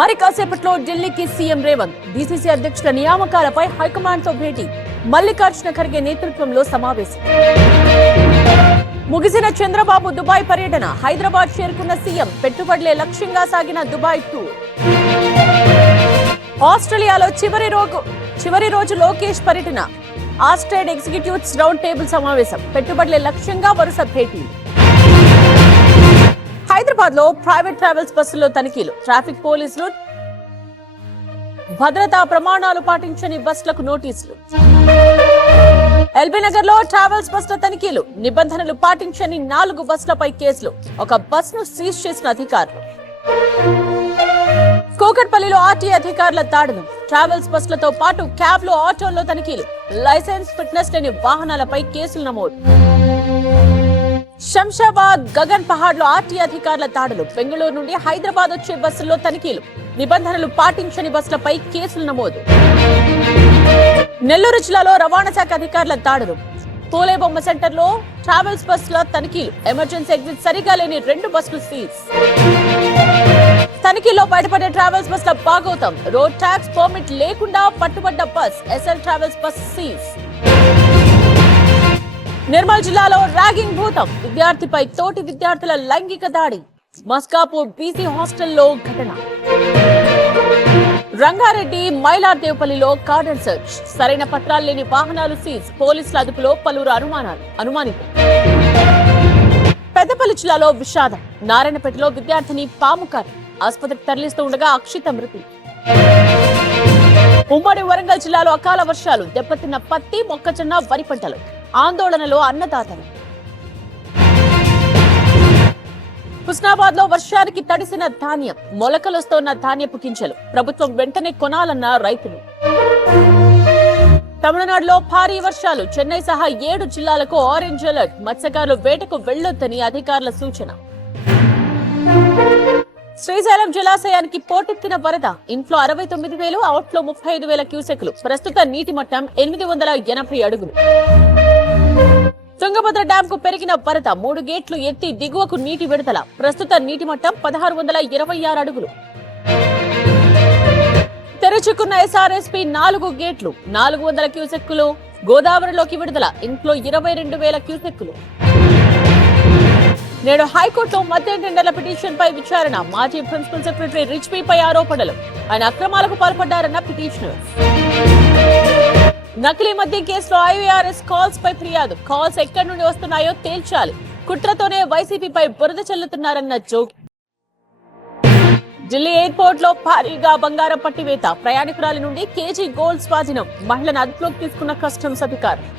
మరి కాసేపట్లో ఢిల్లీకి సీఎం రేవంత్ బీసీసీ అధ్యక్షుల నియామకాలపై హైకమాండ్ తో భేటీ. మల్లికార్జున ఖర్గే నేతృత్వంలో సమావేశం. ముగిసిన చంద్రబాబు దుబాయ్ పర్యటన. హైదరాబాద్ చేరుకున్న సీఎం. పెట్టుబడులే లక్ష్యంగా సాగిన దుబాయ్ టూర్. ఆస్ట్రేలియాలో చివరి రోజు లోకేష్ పర్యటన. ఆస్ట్రేడ్ ఎగ్జిక్యూటివ్స్ రౌండ్ టేబుల్ సమావేశం. పెట్టుబడులే లక్ష్యంగా వరుస భేటీలు. హైదరాబాద్ లో ప్రైవేట్ ట్రావెల్స్ బస్సుల్లో తనిఖీలు. ట్రాఫిక్ పోలీసులు భద్రతా ప్రమాణాలు పాటించని బస్సులకు నోటీసులు. ఎల్బీ నగర్ లో ట్రావెల్స్ బస్సుల తనిఖీలు. నిబంధనలు పాటించని 4 బస్సులపై కేసులు. ఒక బస్సును సీజ్ చేసిన అధికారులు. కూకట్పల్లిలో ఆర్టీ అధికారుల దాడులు. ట్రావెల్స్ బస్సులతో పాటు క్యాబ్ లో ఆటోల్లో తనిఖీలు. లైసెన్స్ ఫిట్నెస్ లేని వాహనాలపై కేసులు నమోదు. శంషాబాద్ గగన్ పహాడ్ లో ఆర్టీ అధికారుల దాడులు. బెంగళూరు నుండి హైదరాబాద్ వచ్చే బస్సుల్లో తనిఖీలు. నిబంధనలు పాటించని బస్సులపై కేసులు నమోదు. నెల్లూరు జిల్లాలో రవాణా శాఖ అధికారుల దాడులు. పూలేబొమ్మ సెంటర్ లో ట్రావెల్స్ బస్సుల తనిఖీలు. ఎమర్జెన్సీ ఎగ్జిట్ సరిగా లేని 2 బస్సులు సీజ్. తనిఖీలో బయటపడే ట్రావెల్స్ బస్సుల భాగోతం. రోడ్ ట్యాక్స్ పర్మిట్ లేకుండా పట్టుబడ్డ bus. SL travels bus seize. నిర్మల్ జిల్లాలో ర్యాగింగ్ భూతం. విద్యార్థిపై తోటి విద్యార్థుల లైంగిక దాడి. మస్కాపూర్ బీసీ హాస్టల్లో ఘటన. రంగారెడ్డి మైలార్దేవపల్లిలో కార్డన్ సెర్చ్. సరైన పత్రాలు లేని వాహనాలు సీజ్. పోలీసుల అదుపులో పలువురు అనుమానితులు. పెద్దపల్లి జిల్లాలో విషాదం. నారాయణపేటలో విద్యార్థిని పాము కాటు. ఆసుపత్రికి తరలిస్తూ ఉండగా అక్షిత మృతి. ఉమ్మడి వరంగల్ జిల్లాలో అకాల వర్షాలు. దెబ్బతిన్న పత్తి, మొక్కజొన్న, వరి పంటలు. ఆందోళనలో అన్నదాతలు. హుస్నాబాద్ లో వర్షానికి తడిసిన ధాన్యం. మొలకలొస్తోన్న ధాన్యపు గింజలు. ప్రభుత్వం వెంటనే కొనాలన్న రైతులు. తమిళనాడులో భారీ వర్షాలు. చెన్నై సహా 7 జిల్లాలకు ఆరెంజ్ అలర్ట్. మత్స్యకారులు వేటకు వెళ్లొద్దని అధికారుల సూచన. శ్రీశైలం జలాశయానికి పోటెత్తిన వరద. ఇన్ఫ్లో 69,000, అవుట్లో 35,000 క్యూసెక్లు. ప్రస్తుత నీటి మట్టం 880 అడుగులు. తుంగభద్ర డ్యాం కు పెరిగిన వరద. 3 గేట్లు ఎత్తి దిగువకు నీటి విడుదల. ప్రస్తుత నీటి మట్టం 1626 అడుగులు. తెరుచుకున్న ఎస్ఆర్ఎస్పీ 4 గేట్లు. 400 క్యూసెక్కులు గోదావరిలోకి విడుదల. ఇన్ఫ్లో 22,000 క్యూసెక్కులు. నేడు హైకోర్టులో మద్యం టెండర్ల పిటిషన్ పై విచారణ. మాజీ ప్రిన్సిపల్ సెక్రటరీ రిచ్బీపై ఆరోపణలు. ఆయన అక్రమాలకు పాల్పడ్డారన్న పిటిషనర్. నకిలీ మద్యం కేసులో ఐవీఆర్ఎస్ కాల్స్ పై ఫిర్యాదు. కాల్స్ ఎక్కడి నుండి వస్తున్నాయో తేల్చాలి. కుట్రతోనే వైసీపీపై బురద చల్లుతున్నారన్న జోగి. ఢిల్లీ ఎయిర్పోర్ట్ లో భారీగా బంగారం పట్టివేత. ప్రయాణికురాలి నుండి కేజీ గోల్డ్ స్వాధీనం. మహిళను అదుపులోకి తీసుకున్న కస్టమ్స్ అధికారులు.